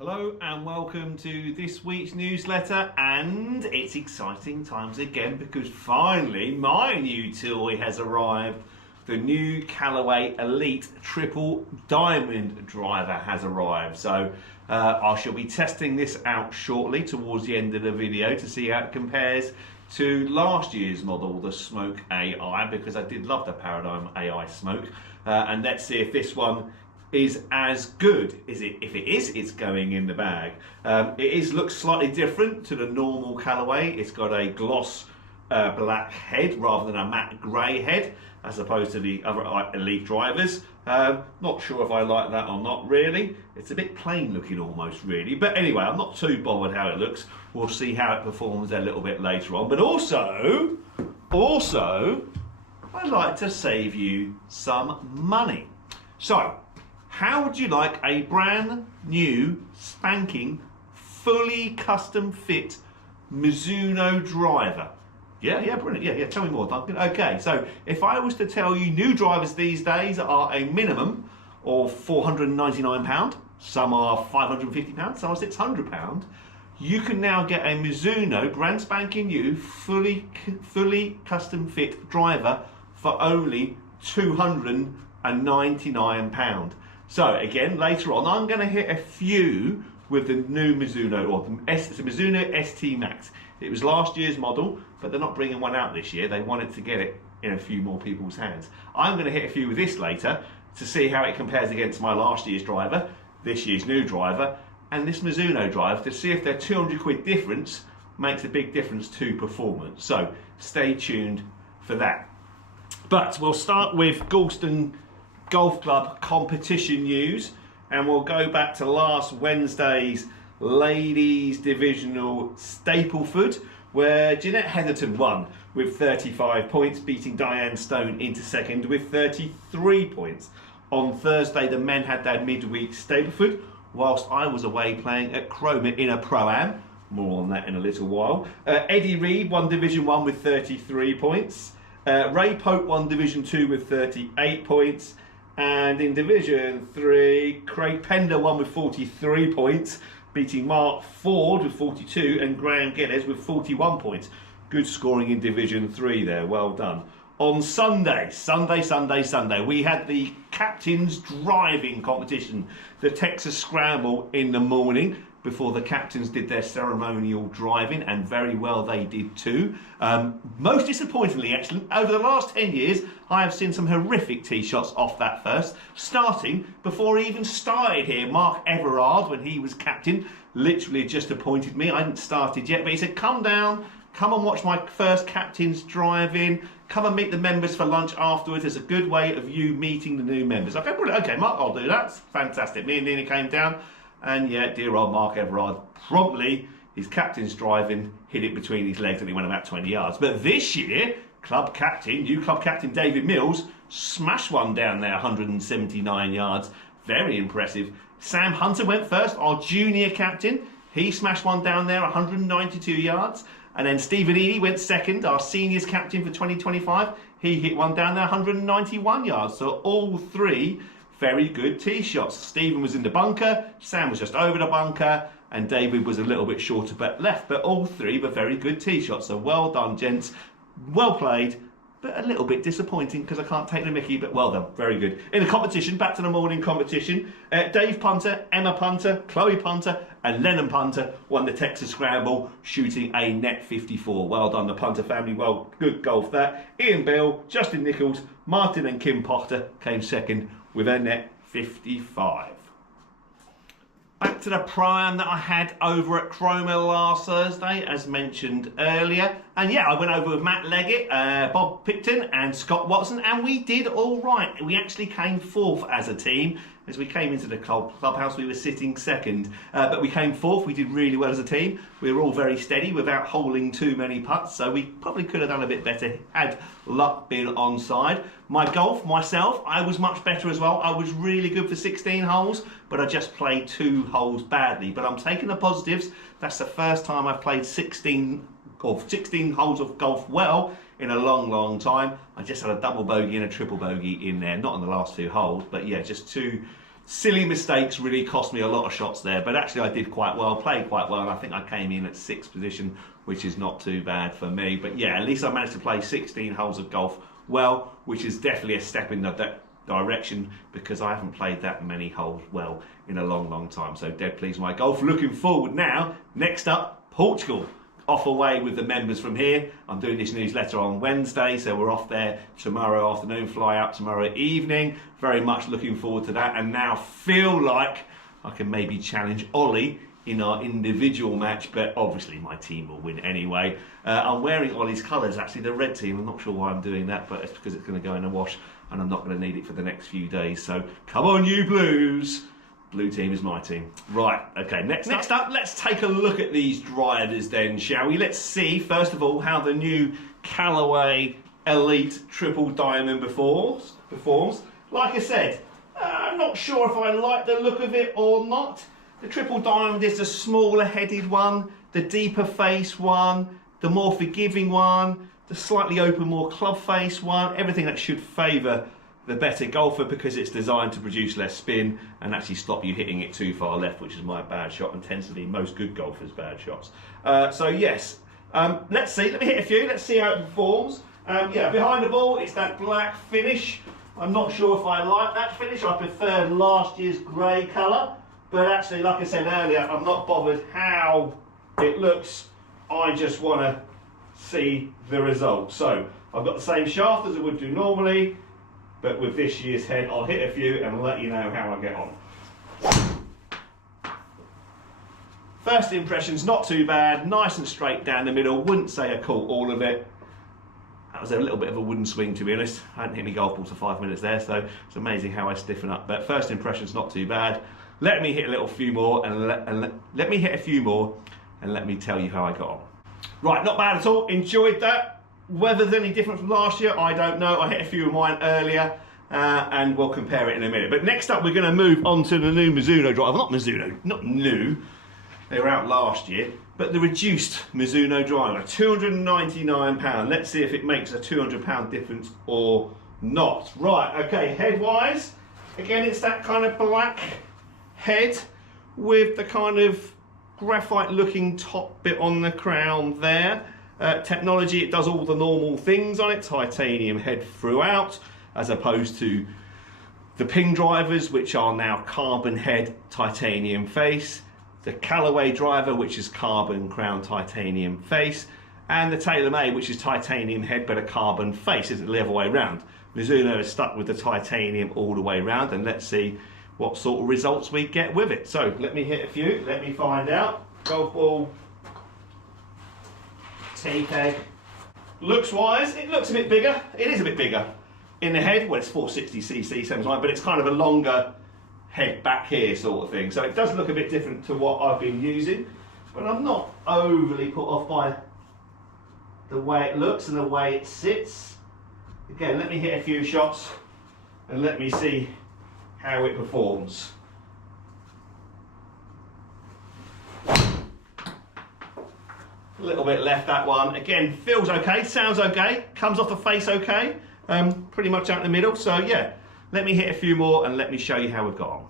Hello and welcome to this week's newsletter, and it's exciting times again because finally my new toy has arrived. The new Callaway Elite Triple Diamond driver has arrived, so I shall be testing this out shortly towards the end of the video to see how it compares to last year's model, the Smoke AI, because I did love the Paradigm AI Smoke, and let's see if this one is as good. If it is, it's going in the bag. Looks slightly different to the normal Callaway. It's got a gloss black head rather than a matte grey head, as opposed to the other Elite drivers. Not sure if I like that or not really. It's a bit plain looking almost really, but anyway, I'm not too bothered how it looks. We'll see how it performs a little bit later on. But also, I'd like to save you some money. So, how would you like a brand new, spanking, fully custom fit Mizuno driver? Yeah, brilliant. Yeah, tell me more, Duncan. Okay, so if I was to tell you new drivers these days are a minimum of £499, some are £550, some are £600, you can now get a Mizuno brand spanking new, fully custom fit driver for only £299. So again, later on, I'm going to hit a few with the new Mizuno, or it's the Mizuno ST Max. It was last year's model, but they're not bringing one out this year. They wanted to get it in a few more people's hands. I'm going to hit a few with this later to see how it compares against my last year's driver, this year's new driver, and this Mizuno driver, to see if their 200 quid difference makes a big difference to performance. So stay tuned for that. But we'll start with Galston Golf Club competition news, and we'll go back to last Wednesday's ladies divisional Stapleford, where Jeanette Heatherton won with 35 points, beating Diane Stone into second with 33 points. On Thursday, the men had their midweek Stapleford, whilst I was away playing at Cromer in a Pro-Am. More on that in a little while. Eddie Reed won Division 1 with 33 points. Ray Pope won Division 2 with 38 points. And in Division 3, Craig Pender won with 43 points, beating Mark Ford with 42 and Graham Geddes with 41 points. Good scoring in Division 3 there, well done. On Sunday, we had the captain's driving competition, the Texas Scramble in the morning, before the captains did their ceremonial driving, and very well they did too. Most disappointingly, actually, over the last 10 years, I have seen some horrific tee shots off that first, starting before he even started here. Mark Everard, when he was captain, literally just appointed me. I hadn't started yet, but he said, come down, come and watch my first captain's driving, come and meet the members for lunch afterwards. It's a good way of you meeting the new members. Okay, brilliant. Okay, Mark, I'll do that. It's fantastic. Me and Nina came down. And yeah, dear old Mark Everard, promptly, his captain's driving hit it between his legs and he went about 20 yards. But this year, new club captain David Mills, smashed one down there, 179 yards. Very impressive. Sam Hunter went first, our junior captain. He smashed one down there, 192 yards. And then Stephen Eady went second, our seniors captain for 2025. He hit one down there, 191 yards. So all three very good tee shots. Stephen was in the bunker, Sam was just over the bunker, and David was a little bit shorter but left. But all three were very good tee shots. So well done, gents. Well played, but a little bit disappointing because I can't take the mickey, but well done. Very good. In the competition, back to the morning competition, Dave Punter, Emma Punter, Chloe Punter, and Lennon Punter won the Texas Scramble, shooting a net 54. Well done, the Punter family. Well, good golf that. Ian Bill, Justin Nichols, Martin and Kim Potter came second with a net 55. Back to the Pro-Am that I had over at Cromer last Thursday, as mentioned earlier. And yeah, I went over with Matt Leggett, Bob Picton and Scott Watson, and we did all right. We actually came fourth as a team. As we came into the clubhouse, we were sitting second, but we came fourth. We did really well as a team. We were all very steady without holding too many putts, so we probably could have done a bit better had luck been onside. My golf, myself, I was much better as well. I was really good for 16 holes, but I just played 2 holes badly. But I'm taking the positives. That's the first time I've played 16 holes of golf well in a long time. I just had a double bogey and a triple bogey in there, not on the last 2 holes, but yeah, just two silly mistakes really cost me a lot of shots there, but actually I did quite well, played quite well, and I think I came in at 6th position, which is not too bad for me. But yeah, at least I managed to play 16 holes of golf well, which is definitely a step in that direction, because I haven't played that many holes well in a long time. So dead pleased with my golf. Looking forward now, next up, Portugal. Off away with the members from here. I'm doing this newsletter on Wednesday, so we're off there tomorrow afternoon, fly out tomorrow evening. Very much looking forward to that, and now feel like I can maybe challenge Ollie in our individual match, but obviously my team will win anyway. I'm wearing Ollie's colours, actually, the red team. I'm not sure why I'm doing that, but it's because it's going to go in a wash and I'm not going to need it for the next few days. So come on, you Blues. Blue team is my team. Right, okay, next up, let's take a look at these drivers then, shall we? Let's see, first of all, how the new Callaway Elite Triple Diamond performs. Like I said, I'm not sure if I like the look of it or not. The Triple Diamond is the smaller headed one, the deeper face one, the more forgiving one, the slightly open, more club face one, everything that should favour the better golfer, because it's designed to produce less spin and actually stop you hitting it too far left, which is my bad shot and tends to be most good golfers' bad shots. So yes, let's see, let me hit a few, let's see how it performs. Yeah, behind the ball, it's that black finish. I'm not sure if I like that finish. I preferred last year's grey colour, but actually, like I said earlier, I'm not bothered how it looks. I just want to see the result. So I've got the same shaft as I would do normally, but with this year's head, I'll hit a few and let you know how I get on. First impressions, not too bad, nice and straight down the middle. Wouldn't say I caught all of it. That was a little bit of a wooden swing, to be honest. I hadn't hit my golf ball for 5 minutes there, so it's amazing how I stiffen up. But first impressions, not too bad. Let me hit a few more and let me tell you how I got on. Right, not bad at all. Enjoyed that. Whether there's any different from last year, I don't know. I hit a few of mine earlier, and we'll compare it in a minute. But next up, we're going to move on to the new Mizuno driver. Not Mizuno, not new. They were out last year, but the reduced Mizuno driver, £299. Let's see if it makes a £200 difference or not. Right, okay, head-wise, again, it's that kind of black head with the kind of graphite-looking top bit on the crown there. Technology, it does all the normal things on it, titanium head throughout, as opposed to the Ping drivers, which are now carbon head, titanium face, the Callaway driver, which is carbon crown, titanium face, and the TaylorMade, which is titanium head but a carbon face. It's the other way around. Mizuno is stuck with the titanium all the way around, and let's see what sort of results we get with it. So let me hit a few, let me find out. Golf ball, tee peg. Looks wise, it looks a bit bigger. It is a bit bigger in the head. Well, it's 460cc, same as mine, but it's kind of a longer head back here sort of thing. So it does look a bit different to what I've been using, but I'm not overly put off by the way it looks and the way it sits. Again, let me hit a few shots and let me see how it performs. A little bit left, that one. Again, feels okay, sounds okay, comes off the face okay, pretty much out in the middle. So yeah, let me hit a few more and let me show you how we've got on.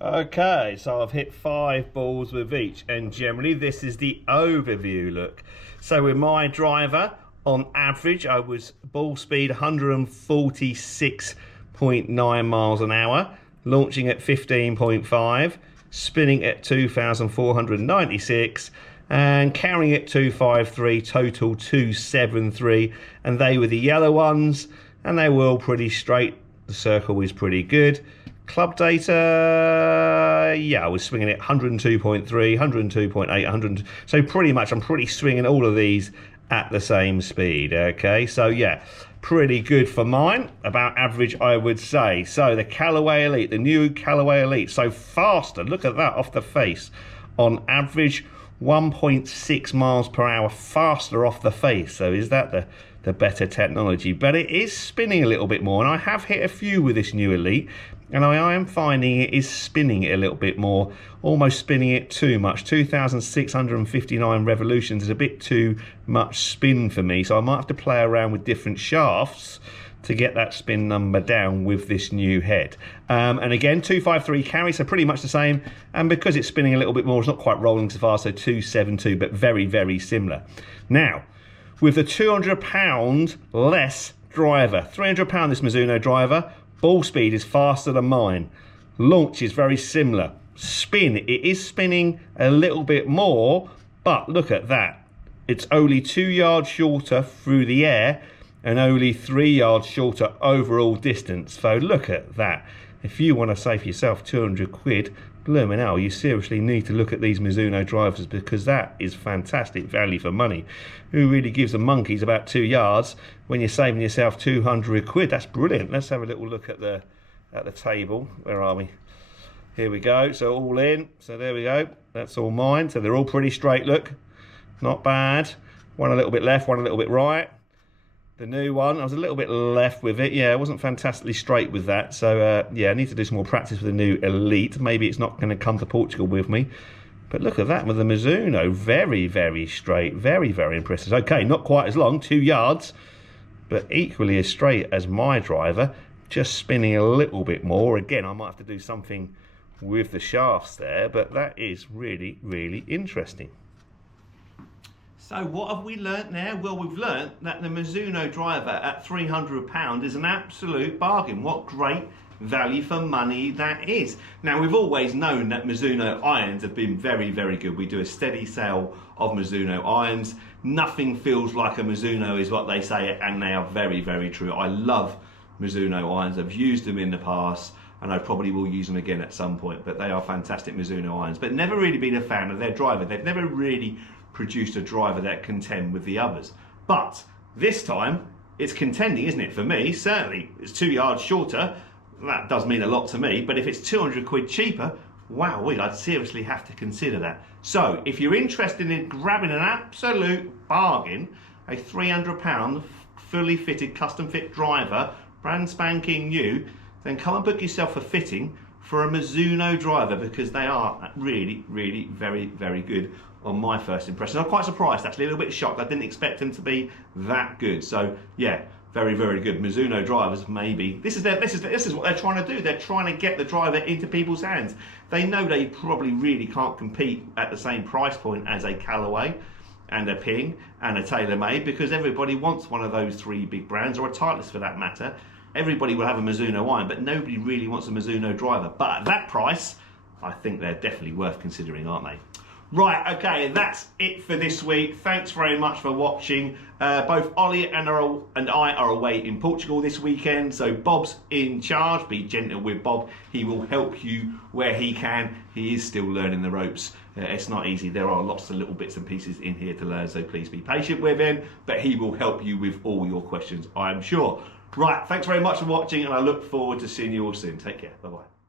Okay, so I've hit 5 balls with each, and generally this is the overview look. So with my driver, on average, I was ball speed 146.9 miles an hour, launching at 15.5, spinning at 2,496, and carrying at 253, total 273, and they were the yellow ones, and they were all pretty straight. The circle was pretty good. Club data, yeah, I was swinging it 102.3, 102.8, 100. So pretty much, I'm pretty swinging all of these at the same speed. Okay, so yeah, pretty good for mine. About average, I would say. So the Callaway Elite, the new Callaway Elite, so faster. Look at that off the face. On average, 1.6 miles per hour faster off the face. So is that the better technology? But it is spinning a little bit more, and I have hit a few with this new Elite, and I am finding it is spinning it a little bit more, almost spinning it too much. 2,659 revolutions is a bit too much spin for me, so I might have to play around with different shafts to get that spin number down with this new head. And again, 253 carry, so pretty much the same. And because it's spinning a little bit more, it's not quite rolling so far, so 272, but very, very similar. Now, with the £200 less driver, £300 this Mizuno driver, ball speed is faster than mine. Launch is very similar. Spin, it is spinning a little bit more, but look at that. It's only 2 yards shorter through the air and only 3 yards shorter overall distance. So look at that. If you want to save yourself 200 quid, blooming hell, you seriously need to look at these Mizuno drivers, because that is fantastic value for money. Who really gives the monkeys about 2 yards when you're saving yourself 200 quid? That's brilliant. Let's have a little look at the table. Where are we? Here we go. So all in. So there we go. That's all mine. So they're all pretty straight, look. Not bad. One a little bit left, one a little bit right. The new one, I was a little bit left with it. Yeah, I wasn't fantastically straight with that. So, yeah, I need to do some more practice with the new Elite. Maybe it's not going to come to Portugal with me. But look at that with the Mizuno. Very, very straight. Very, very impressive. Okay, not quite as long, 2 yards. But equally as straight as my driver. Just spinning a little bit more. Again, I might have to do something with the shafts there. But that is really, really interesting. So what have we learnt now? Well, we've learnt that the Mizuno driver at £300 is an absolute bargain. What great value for money that is. Now, we've always known that Mizuno irons have been very, very good. We do a steady sale of Mizuno irons. Nothing feels like a Mizuno is what they say, and they are very, very true. I love Mizuno irons. I've used them in the past, and I probably will use them again at some point, but they are fantastic Mizuno irons. But never really been a fan of their driver. They've never really produced a driver that contend with the others. But this time, it's contending, isn't it? For me, certainly. It's 2 yards shorter. That does mean a lot to me. But if it's 200 quid cheaper, wow, I'd seriously have to consider that. So, if you're interested in grabbing an absolute bargain, a £300 fully fitted, custom fit driver, brand spanking new, then come and book yourself a fitting for a Mizuno driver, because they are really, really very, very good on my first impression. I'm quite surprised, actually, a little bit shocked. I didn't expect them to be that good. So yeah, very, very good. Mizuno drivers, maybe. This is what they're trying to do. They're trying to get the driver into people's hands. They know they probably really can't compete at the same price point as a Callaway and a Ping and a TaylorMade, because everybody wants one of those three big brands, or a Titleist for that matter. Everybody will have a Mizuno iron, but nobody really wants a Mizuno driver. But at that price, I think they're definitely worth considering, aren't they? Right, okay, that's it for this week. Thanks very much for watching. Both Ollie and I are away in Portugal this weekend, so Bob's in charge. Be gentle with Bob. He will help you where he can. He is still learning the ropes. It's not easy. There are lots of little bits and pieces in here to learn, so please be patient with him. But he will help you with all your questions, I am sure. Right, thanks very much for watching, and I look forward to seeing you all soon. Take care. Bye-bye.